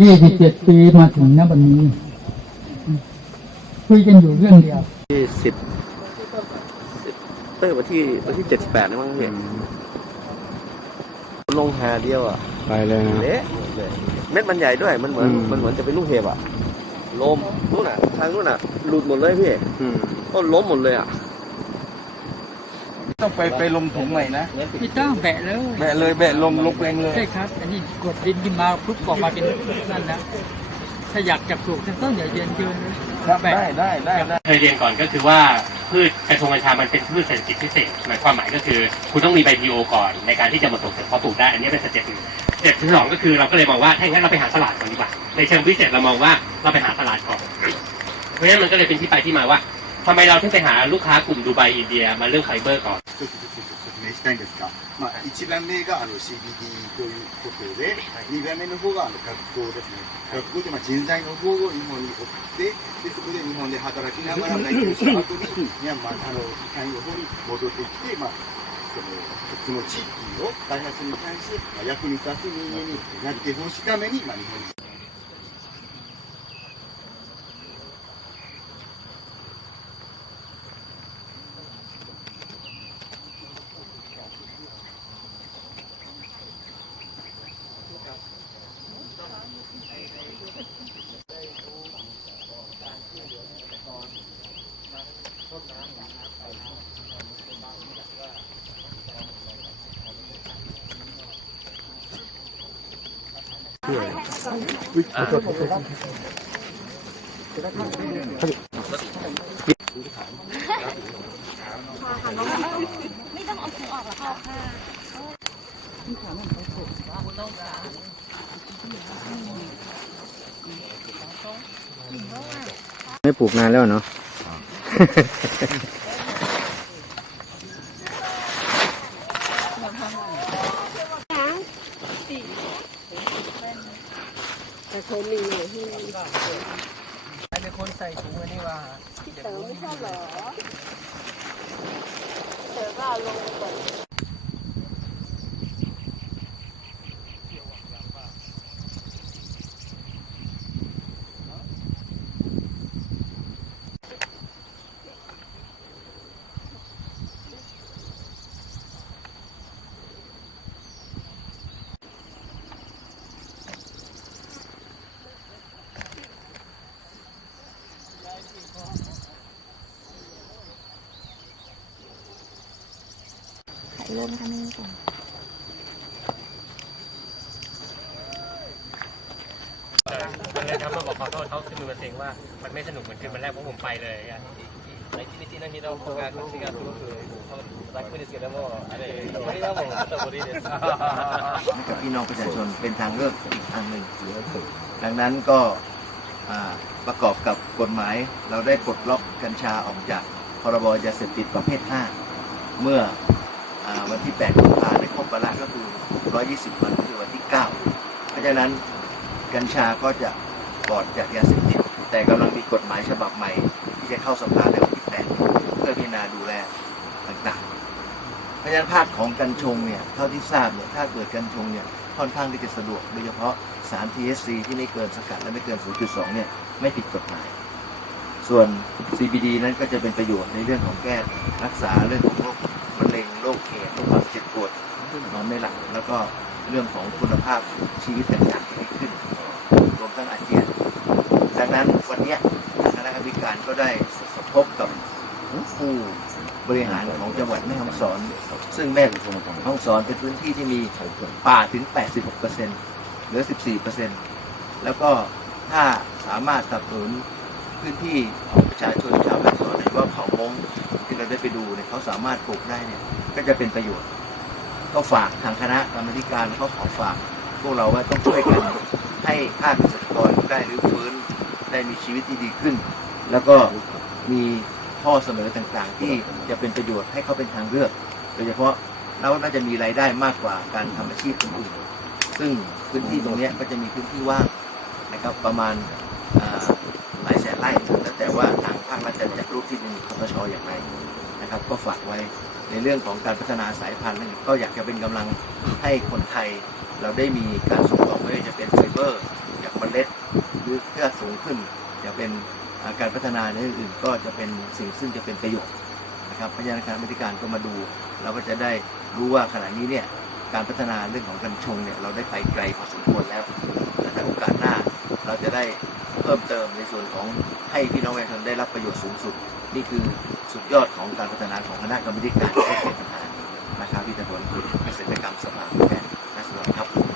ยี่สิบเจ็ดปีมาถึงณวันนี้คุยกันอยู่เรื่องเดียวที่สิบเต้ยวันที่วันที่เจ็ดสิบแปดนะมั้งพี่ลงหาเดียวอะไปเลยนะเละเลยเม็ดมันใหญ่ด้วยมันเหมือนอืมมันเหมือนจะเป็นลูกเห็บอะลมนู่นน่ะทางนู่นน่ะหลุดหมดเลยพี่อืมต้นล้มหมดเลยอะ ต้องไปไปลงถุงใหม่นะไม่ต้องแบะเลยแบะเลยแบะลงลงแรงเลยใช่ครับ อันนี้กดดินขึ้นมาปุ๊บออกมาเป็นนั่นนะถ้าอยากจับปลูกทั้งต้นอย่าเย็นเกินเลยครับแบะได้ได้ได้ได้เคยเรียนก่อนก็คือว่าพืชกระชงกัญชามันเป็นพืชเศรษฐกิจพิเศษหมายความหมายก็คือ คุณต้องมีใบพีโอก่อนในการที่จะมาส่งเสริมเพาะปลูกได้ อันนี้เป็นสเต็ปหนึ่งสเต็ปที่สองก็คือเราก็เลยมองว่าถ้าอย่างนั้นเราไปหาตลาดก่อนดีกว่าในเชิงพิเศษเรามองว่าเราไปหาตลาดก่อนเพราะฉะนั้นมันก็เลยเป็นที่ไปที่มาว่า ทำไมเราถึงไปหาลูกค้ากลุ่มดูไบอินเดียมาเรื่องไฟเบอร์ก่อน 一つずつ説明したいんですが、まあ、1番目があの CBD ということで、2番目の方があの学校ですね。学校でまあ人材の方を日本に送って、でそこで日本で働きながら内定した後に、ミャンマーあの会の方に戻ってきて、まあ、そのその地域を開発に対して、まあ、役に立つ人間になってほしいために、まあ、日本に。 ไม่ปลูกนานแล้วเนาะ แต่คนมีหน่อยที่ใครเป็นคนใส่ถุงอันนี้วะพี่เต๋อไม่ชอบเหรอเต๋อก็เอาลงไปก่อน เริ่ลไหมคะแม่ก่อนมันเลยทำมาบอกขอโทษเขาคือมือเซ็งว่ามันไม่สนุกเหมือนคืนมันแรกเพราะผมไปเลยอ่ในที่นี่นั่นที่เราทำงารที่การรู้คือรักไม่ได้เสียแล้มว่าอะไรไม่ได้บอกแต่บริเดชกับพี่น้องประชาชนเป็นทางเลือกอีกทางหนึ่งดังนั้นก็ประกอบกับกฎหมายเราได้ปลดล็อกกัญชาออกจากพรบยาเสพติดประเภท 5 เมื่อ วันที่8กุมภาพันธ์ในครบวาระก็คือ 120 วันคือวันที่ 9 เพราะฉะนั้นกัญชาก็จะปลอดจากยาเสพติดแต่กำลังมีกฎหมายฉบับใหม่ ที่จะเข้าสภาในวันที่ 8 เพื่อพิจารณาดูแลต่างๆ เพราะฉะนั้นภาคของกัญชงเนี่ยเท่าที่ทราบเนี่ยถ้าเกิดกัญชงเนี่ยค่อนข้างที่จะสะดวกโดยเฉพาะสาร THC ที่ไม่เกินสกัดและไม่เกิน 0.2 เนี่ยไม่ผิดกฎหมาย ส่วน CBD นั้นก็จะเป็นประโยชน์ในเรื่องของแก้รักษาเรื่องของโรค เร็งโรคเอดโรคความเจ็บปวดนอนไม่หลับแล้วก็เรื่องของคุณภาพชีวิตต่างๆที่ดีขึ้นรวมทั้งอาเจียนดังนั้นวันนี้คณะกรรมการก็ได้พบกับผู้บริหารของจังหวัดแม่ฮ่องสอน ซึ่งแม่ฮ่องสอนเป็นพื้นที่ที่มีป่าถึง 86%เหลือ 14%แล้วก็ถ้าสามารถสนับสนุนพื้นที่ของประชาชนชาว เขาสามารถปลูกได้เนี่ยก็จะเป็นประโยชน์ ก็ฝากทางคณะกรรมาธิการเขาขอฝาก พวกเราว่าต้องช่วยกันให้ภาคเกษตรกรได้รื้อฟื้นได้มีชีวิตที่ดีขึ้น แล้วก็มีข้อเสนอต่างๆ ที่จะเป็นประโยชน์ให้เขาเป็นทางเลือก โดยเฉพาะแล้วน่าจะมีรายได้มากกว่าการทำอาชีพอื่นๆซึ่งพื้นที่ตรงนี้ก็จะมีพื้นที่ว่างนะครับประมาณหลายแสนไร่แล้วแต่ว่าทางภาครัฐจะจัดรูปที่ดินคอตชอย่างไร นะครับก็ฝากไว้ในเรื่องของการพัฒนาสายพันธุ์ก็อยากจะเป็นกำลังให้คนไทย เราได้มีการส่งออกไม่ว่าจะเป็นไฟเบอร์จากเมล็ดหรือเพื่อสูงขึ้นจะเป็นาการพัฒนาในอื่นก็จะเป็นสิ่งซึ่งจะเป็นประโยชน์นะครับพรานั้นคณะกรรมการก็มาดู เราก็จะได้รู้ว่าขณะนี้เนี่ยการพัฒนาเรื่องของกัญชงเนี่ยเราได้ไปไกลพอสมควรแล้วและถ้าโอกาสหน้าเราจะได้ เพิ่มเติมในส่วนของให้พี่น้องประชาชนได้รับประโยชน์สูงสุด นี่คือสุดยอดของการพัฒนาของคณะกรรมการและเกษตรกรนะครับพี่ตะบนคือเกษตรกรรมสภาแทนนักสนครับ